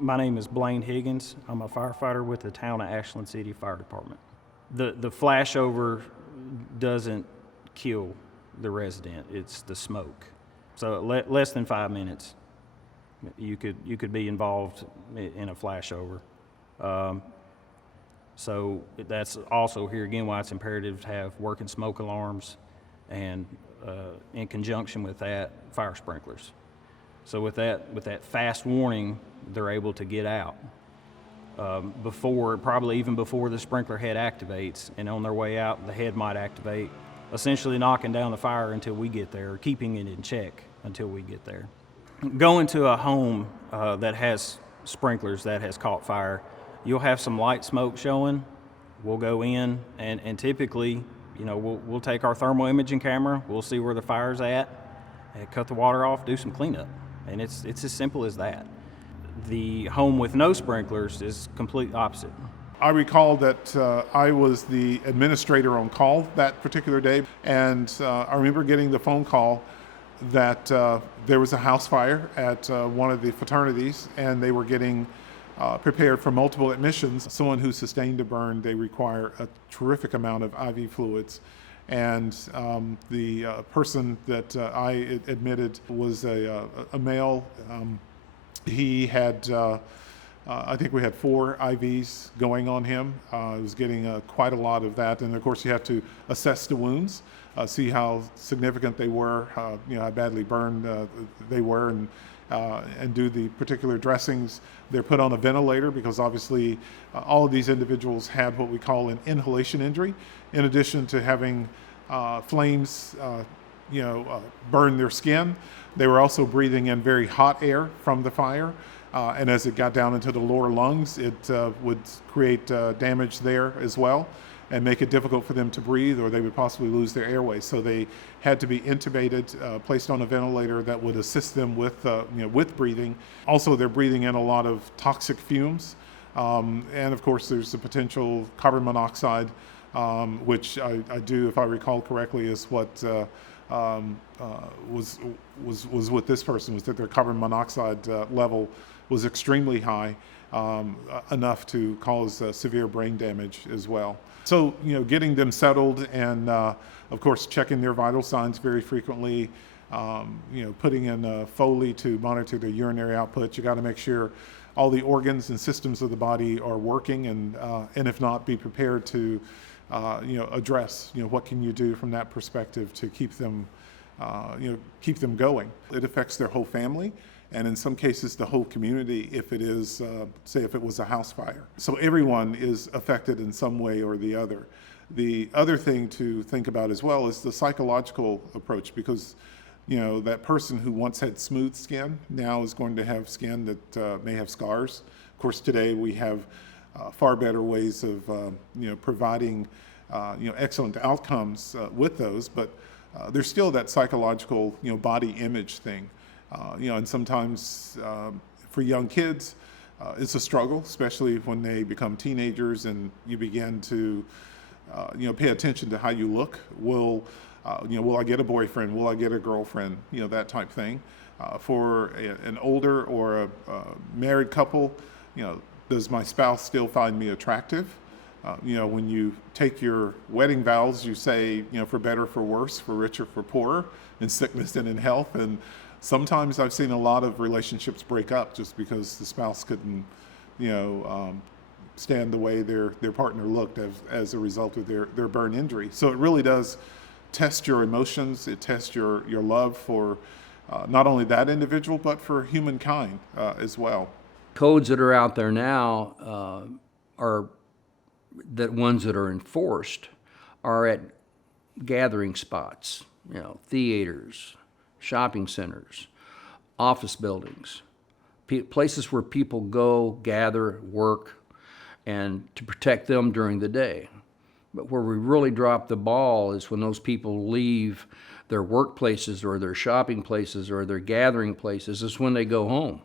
My name is Blaine Higgins. I'm a firefighter with the town of Ashland City Fire Department. The flashover doesn't kill the resident, it's the smoke. So less than 5 minutes, you could be involved in a flashover. So that's also here again why it's imperative to have working smoke alarms and in conjunction with that, fire sprinklers. So with that fast warning, they're able to get out probably even before the sprinkler head activates, and on their way out, the head might activate, essentially knocking down the fire until we get there, or keeping it in check until we get there. Going to a home that has sprinklers that has caught fire, you'll have some light smoke showing. We'll go in and typically, we'll take our thermal imaging camera, we'll see where the fire's at, and cut the water off, do some cleanup. And it's as simple as that. The home with no sprinklers is complete opposite. I recall that I was the administrator on call that particular day, and I remember getting the phone call that there was a house fire at one of the fraternities, and they were getting prepared for multiple admissions. Someone who sustained a burn, they require a terrific amount of IV fluids. And the person that I admitted was a male. He had, I think we had 4 IVs going on him. I was getting quite a lot of that. And of course you have to assess the wounds, see how significant they were, how badly burned they were, and do the particular dressings. They're put on a ventilator because obviously all of these individuals had what we call an inhalation injury, in addition to having flames burn their skin. They were also breathing in very hot air from the fire, and as it got down into the lower lungs, it would create damage there as well and make it difficult for them to breathe, or they would possibly lose their airway. So they had to be intubated, placed on a ventilator that would assist them with breathing. Also, they're breathing in a lot of toxic fumes, and of course, there's the potential carbon monoxide, which I do, if I recall correctly, is what was with this person, was that their carbon monoxide level was extremely high, enough to cause severe brain damage as well. So, getting them settled and, of course, checking their vital signs very frequently, putting in Foley to monitor their urinary output. You got to make sure all the organs and systems of the body are working, and if not, be prepared to, address, what can you do from that perspective to keep them going. It affects their whole family, and in some cases the whole community if it is, say if it was a house fire. So everyone is affected in some way or the other. The other thing to think about as well is the psychological approach, because that person who once had smooth skin now is going to have skin that may have scars. Of course, today we have far better ways of providing excellent outcomes with those, but there's still that psychological body image thing. And sometimes for young kids, it's a struggle, especially when they become teenagers and you begin to pay attention to how you look. Will I get a boyfriend? Will I get a girlfriend? That type thing. For an older or a married couple, does my spouse still find me attractive? When you take your wedding vows, you say, for better, for worse, for richer, for poorer, in sickness and in health. And sometimes I've seen a lot of relationships break up just because the spouse couldn't, stand the way their partner looked as a result of their burn injury. So it really does test your emotions. It tests your love for not only that individual, but for humankind as well. Codes that are out there now are that ones that are enforced are at gathering spots, theaters, shopping centers, office buildings, places where people go, gather, work, and to protect them during the day. But where we really drop the ball is when those people leave their workplaces or their shopping places or their gathering places, is when they go home.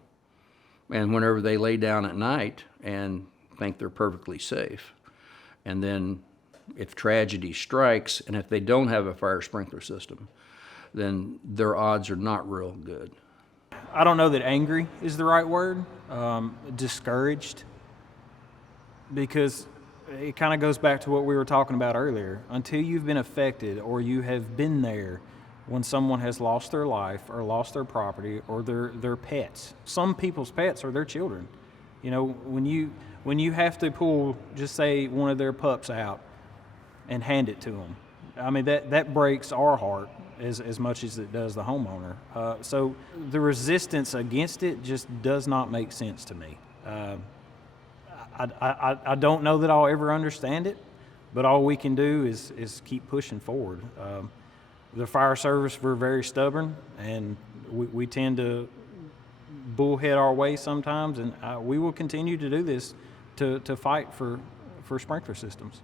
And whenever they lay down at night and think they're perfectly safe. And then if tragedy strikes, and if they don't have a fire sprinkler system, then their odds are not real good. I don't know that angry is the right word, discouraged, because it kind of goes back to what we were talking about earlier. Until you've been affected or you have been there when someone has lost their life or lost their property or their pets. Some people's pets are their children. You know, when you have to pull, just say, one of their pups out and hand it to them, I mean, that breaks our heart as much as it does the homeowner. So the resistance against it just does not make sense to me. I don't know that I'll ever understand it, but all we can do is keep pushing forward. The fire service, we're very stubborn, and we tend to bullhead our way sometimes, and we will continue to do this to fight for sprinkler systems.